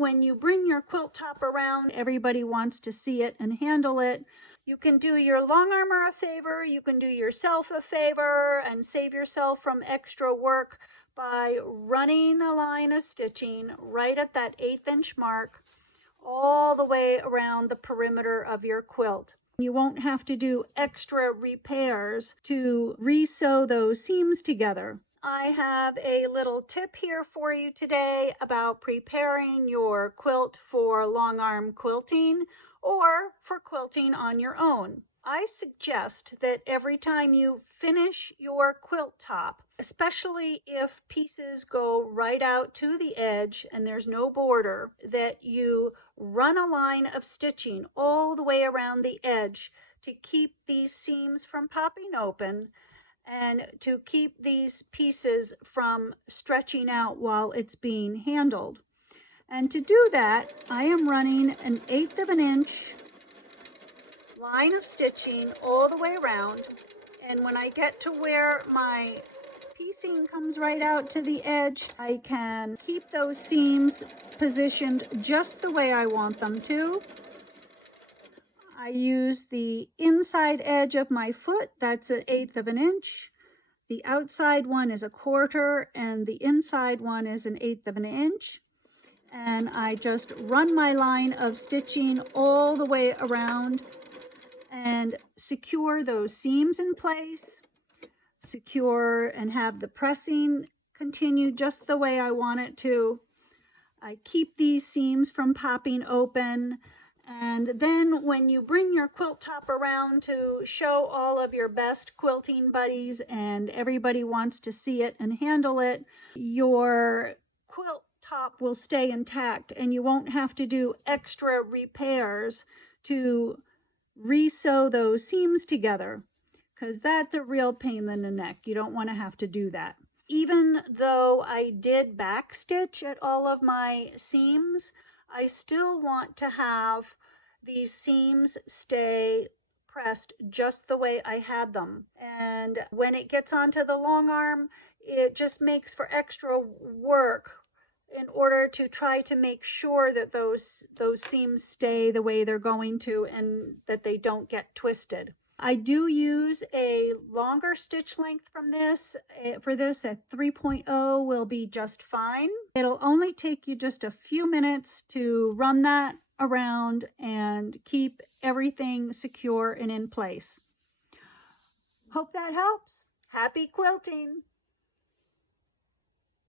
When you bring your quilt top around, everybody wants to see it and handle it. You can do your long armer a favor, you can do yourself a favor and save yourself from extra work by running a line of stitching right at that 1/8 inch mark all the way around the perimeter of your quilt. You won't have to do extra repairs to re-sew those seams together. I have a little tip here for you today about preparing your quilt for long arm quilting or for quilting on your own. I suggest that every time you finish your quilt top, especially if pieces go right out to the edge and there's no border, that you run a line of stitching all the way around the edge to keep these seams from popping open and to keep these pieces from stretching out while it's being handled. And to do that, I am running an 1/8 of an inch line of stitching all the way around. And when I get to where my piecing comes right out to the edge, I can keep those seams positioned just the way I want them to. I use the inside edge of my foot, that's an 1/8 of an inch. The outside one is 1/4 and the inside one is an 1/8 of an inch. And I just run my line of stitching all the way around and secure those seams in place, secure and have the pressing continue just the way I want it to. I keep these seams from popping open. And then when you bring your quilt top around to show all of your best quilting buddies and everybody wants to see it and handle it, your quilt top will stay intact and you won't have to do extra repairs to re-sew those seams together, because that's a real pain in the neck. You don't want to have to do that. Even though I did backstitch at all of my seams, I still want to have these seams stay pressed just the way I had them. And when it gets onto the long arm, it just makes for extra work in order to try to make sure that those seams stay the way they're going to and that they don't get twisted. I do use a longer stitch length from this. For this, at 3.0 will be just fine. It'll only take you just a few minutes to run that around and keep everything secure and in place. Hope that helps. Happy quilting!